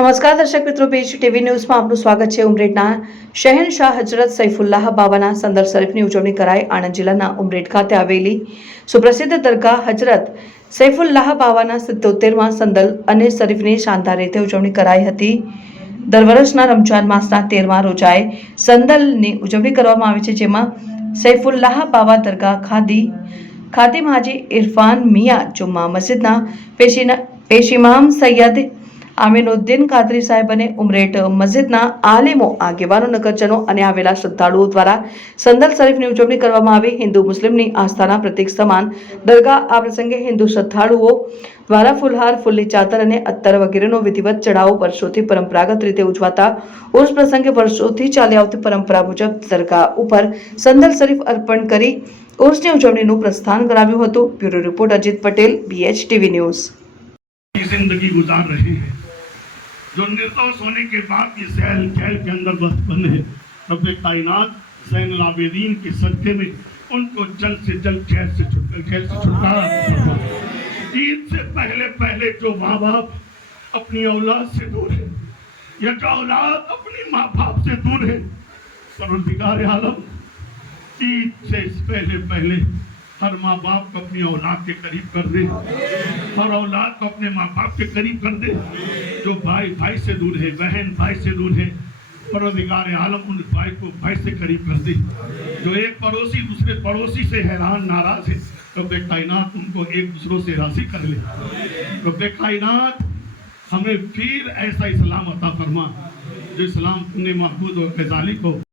નમસ્કાર, દર્શક મિત્રો પેજ ટીવી ન્યૂઝમાં આપનું સ્વાગત છે. ઉમરેડના શહેનશાહ હજરત સૈફુલ્લાહ બાબાના સંદર શરીફની ઉજવણી કરાઈ. આણંદ જિલ્લાના ઉમરેડ ખાતે આવેલી સુપ્રસિદ્ધ દરગાહ હજરત સૈફુલ્લાહ બાબાના સિત્તોતેરમાં સંદલ અને શરીફની શાનદાર રીતે ઉજવણી કરાઈ હતી. દર વર્ષના રમજાન માસના તેરમા રોજાએ સંદલની ઉજવણી કરવામાં આવે છે, જેમાં સૈફુલ્લાહ બાબા દરગાહ ખાદી ખાતિમ હાજી ઇરફાન મિયા જુમ્મા મસ્જિદના પેશીના પેશીમામ સૈયદ આમીનુદ્દીન ખાદરી સાહેબ અને ઉમરેટ મસ્જિદના આલિમો આગેવાનો, નગરજનો અને આવેલા શ્રદ્ધાળુઓ દ્વારા સંદલ શરીફની ઉજવણી કરવામાં આવી. હિન્દુ મુસ્લિમની આસ્થાના પ્રતિક સમાન દરગાહ આ પ્રસંગે હિન્દુ શ્રદ્ધાળુઓ દ્વારા ફુલહાર ફૂલની ચાદર અને અત્તર વગેરેનો વિધિવત ચઢાવો વર્ષોથી પરંપરાગત રીતે ઉજવાતા ઉર્સ પ્રસંગે વર્ષોથી ચાલી આવતી પરંપરા મુજબ દરગાહ ઉપર સંદલ શરીફ અર્પણ કરી ઉર્સની ઉજવણીનું પ્રસ્થાન કરાવ્યું હતું. Bureau report Ajit Patel BH TV news જિંદગી ગુજાર રહી હૈ जो निर्दोष होने के बाद भी सैल कैल के अंदर बने रब कायनात जैन आबिदीन के सदक़े में उनको जल्द से जल्द कैद से कैद से छुटकारा। ईद से पहले पहले जो माँ बाप अपनी औलाद से दूर है, या जो औलाद अपनी माँ बाप से दूर है परवरदिगार आलम। ईद से पहले पहले हर माँ बाप को अपनी औलाद के करीब कर दे, हर औलाद को अपने माँ बाप के करीब कर दे। जो भाई भाई से दूर है, बहन भाई से दूर है परवदिगार आलम उन भाई को भाई से करीब कर दे। जो एक पड़ोसी दूसरे पड़ोसी से हैरान, नाराज़ है रब कायनात उनको एक दूसरों से राशि कर ले। रब कायनात, हमें फिर ऐसा इस्लाम अता फरमा, जो इस्लाम तुमने महबूद और गजाली को